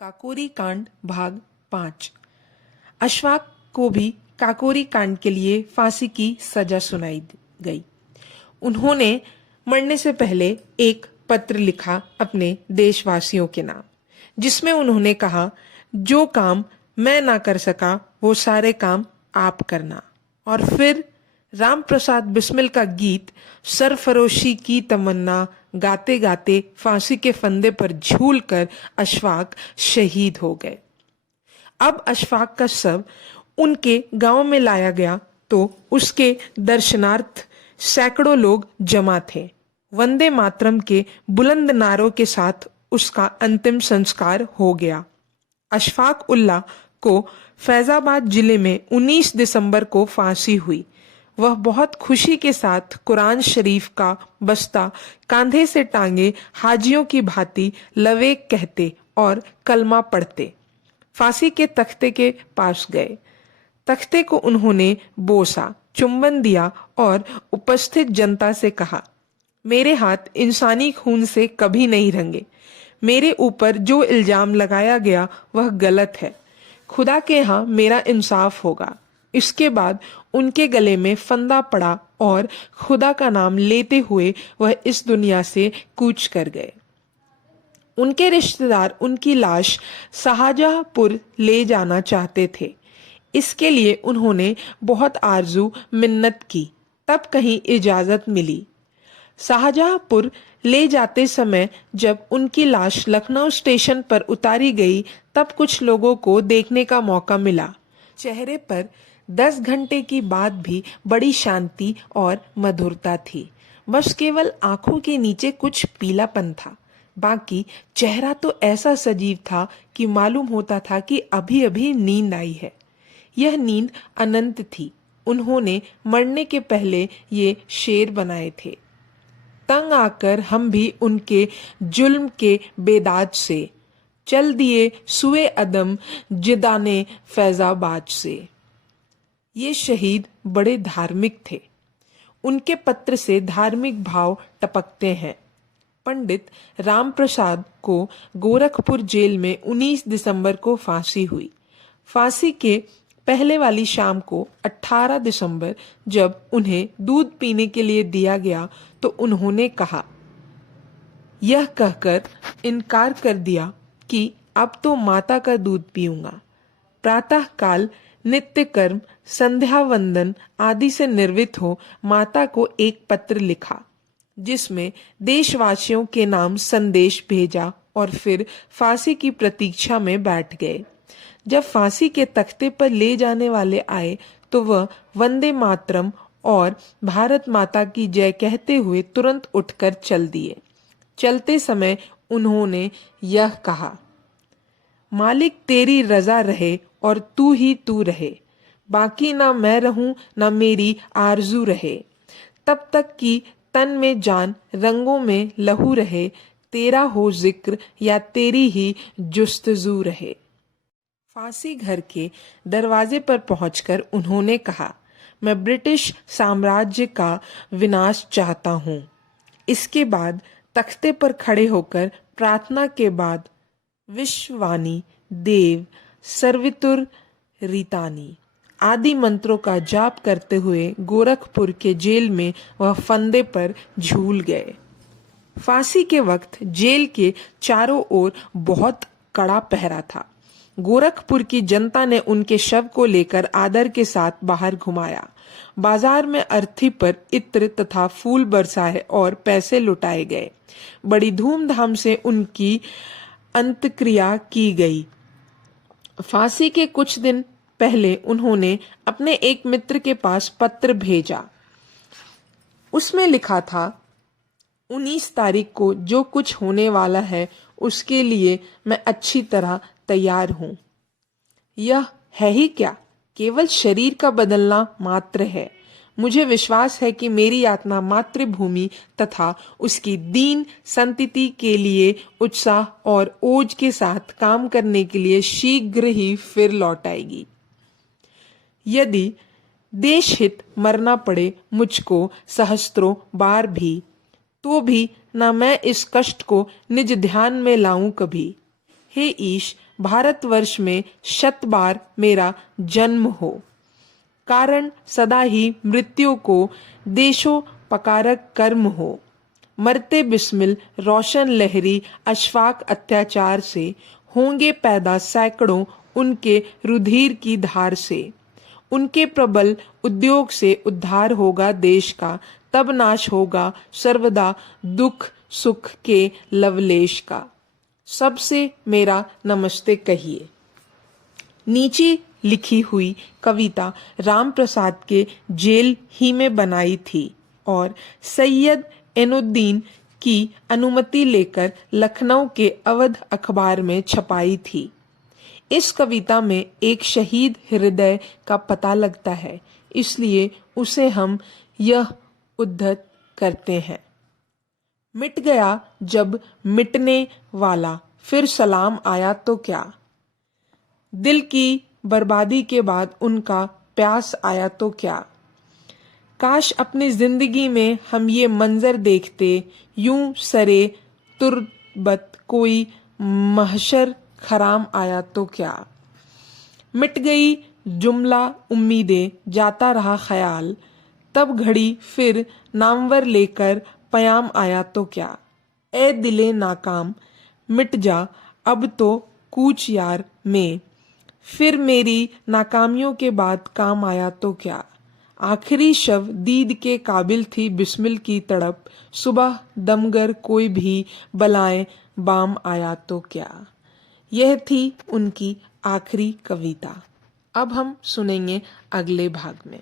काकोरी कांड भाग 5। अशफाक को भी काकोरी कांड के लिए फांसी की सजा सुनाई गई। उन्होंने मरने से पहले एक पत्र लिखा अपने देशवासियों के नाम, जिसमें उन्होंने कहा, जो काम मैं ना कर सका वो सारे काम आप करना। और फिर राम प्रसाद बिस्मिल का गीत सरफरोशी की तमन्ना गाते गाते फांसी के फंदे पर झूलकर अशफाक शहीद हो गए। अब अशफाक का शव उनके गांव में लाया गया तो उसके दर्शनार्थ सैकड़ों लोग जमा थे। वंदे मातरम के बुलंद नारों के साथ उसका अंतिम संस्कार हो गया। अशफाक उल्लाह को फैजाबाद जिले में 19 दिसंबर को फांसी हुई। वह बहुत खुशी के साथ कुरान शरीफ का बस्ता कांधे से टांगे हाजियों की भांति लवेक कहते और कलमा पढ़ते फांसी के तख्ते के पास गए। तख्ते को उन्होंने बोसा, चुंबन दिया और उपस्थित जनता से कहा, मेरे हाथ इंसानी खून से कभी नहीं रंगे। मेरे ऊपर जो इल्जाम लगाया गया वह गलत है। खुदा के यहाँ मेरा इंसाफ होगा। इसके बाद उनके गले में फंदा पड़ा और खुदा का नाम लेते हुए वह इस दुनिया से कूच कर गए। उनके रिश्तेदार उनकी लाश शाहजहांपुर ले जाना चाहते थे। इसके लिए उन्होंने बहुत आरजू मिन्नत की, तब कहीं इजाजत मिली। शाहजहांपुर ले जाते समय जब उनकी लाश लखनऊ स्टेशन पर उतारी गई तब कुछ लोगों को देखने का मौका मिला। चेहरे पर 10 घंटे की बाद भी बड़ी शांति और मधुरता थी। बस केवल आंखों के नीचे कुछ पीलापन था। बाकी चेहरा तो ऐसा सजीव था कि मालूम होता था कि अभी अभी नींद आई है। यह नींद अनंत थी। उन्होंने मरने के पहले ये शेर बनाए थे, तंग आकर हम भी उनके जुल्म के बेदाज से चल दिए सुए अदम जिदाने फैजाबाद से। ये शहीद बड़े धार्मिक थे। उनके पत्र से धार्मिक भाव टपकते हैं। पंडित राम प्रसाद को गोरखपुर जेल में 19 दिसंबर को फांसी हुई। फांसी के पहले वाली शाम को 18 दिसंबर जब उन्हें दूध पीने के लिए दिया गया तो उन्होंने कहा, यह कहकर इनकार कर दिया कि अब तो माता का दूध पीऊंगा। प्रातः काल नित्य कर्म, संध्या वंदन आदि से निर्वित हो माता को एक पत्र लिखा, जिसमें देशवासियों के नाम संदेश भेजा और फिर फांसी की प्रतीक्षा में बैठ गए। जब फांसी के तख्ते पर ले जाने वाले आए तो वह वंदे मातरम और भारत माता की जय कहते हुए तुरंत उठकर चल दिए। चलते समय उन्होंने यह कहा, मालिक तेरी रजा रहे और तू ही तू रहे, बाकी ना मैं रहूं ना मेरी आरजू रहे। तब तक कि तन में जान रंगों में लहू रहे, तेरा हो जिक्र या तेरी ही जुस्तजू रहे। फांसी घर के दरवाजे पर पहुंचकर उन्होंने कहा, मैं ब्रिटिश साम्राज्य का विनाश चाहता हूं। इसके बाद तख्ते पर खड़े होकर प्रार्थना के बाद विश्ववाणी, देव, सर्वितुर रीतानी आदि मंत्रों का जाप करते हुए गोरखपुर के जेल में वह फंदे पर झूल गए। फांसी के वक्त जेल के चारों ओर बहुत कड़ा पहरा था। गोरखपुर की जनता ने उनके शव को लेकर आदर के साथ बाहर घुमाया। बाजार में अर्थी पर इत्र तथा फूल बरसाए और पैसे लुटाए गए। बड़ी धूमधाम से उनकी अंत्यक्रिया की गई। फांसी के कुछ दिन पहले उन्होंने अपने एक मित्र के पास पत्र भेजा। उसमें लिखा था, 19 तारीख को जो कुछ होने वाला है उसके लिए मैं अच्छी तरह तैयार हूं। यह है ही क्या, केवल शरीर का बदलना मात्र है। मुझे विश्वास है कि मेरी आत्मा मातृभूमि तथा उसकी दीन संतति के लिए उत्साह और ओज के साथ काम करने के लिए शीघ्र ही फिर लौट आएगी। यदि देश हित मरना पड़े मुझको सहस्त्रों बार भी, तो भी ना मैं इस कष्ट को निज ध्यान में लाऊं कभी। हे ईश, भारतवर्ष में 100 बार मेरा जन्म हो। कारण सदा ही मृत्यु को देशोपकारक कर्म हो। मरते बिस्मिल रोशन लहरी अशफाक अत्याचार से, होंगे पैदा सैकड़ों उनके रुधिर की धार से। उनके प्रबल उद्योग से उद्धार होगा देश का, तब नाश होगा सर्वदा दुख सुख के लवलेश का। सबसे मेरा नमस्ते कहिए। नीचे लिखी हुई कविता राम प्रसाद के जेल ही में बनाई थी और सैयद एनुद्दीन की अनुमति लेकर लखनऊ के अवध अखबार में छपाई थी। इस कविता में एक शहीद हृदय का पता लगता है, इसलिए उसे हम यह उद्धत करते हैं। मिट गया जब मिटने वाला, फिर सलाम आया तो क्या। दिल की बर्बादी के बाद उनका प्यास आया तो क्या। काश अपनी जिंदगी में हम ये मंजर देखते, यूं सरे तुर्बत कोई महशर खराम आया तो क्या। मिट गई जुमला उम्मीदें, जाता रहा ख्याल, तब घड़ी फिर नामवर लेकर पयाम आया तो क्या। ए दिले नाकाम मिट जा अब तो कूच यार में, फिर मेरी नाकामियों के बाद काम आया तो क्या। आखिरी शव दीद के काबिल थी बिस्मिल की तड़प, सुबह दमगर कोई भी बलाएं बाम आया तो क्या। यह थी उनकी आखिरी कविता। अब हम सुनेंगे अगले भाग में।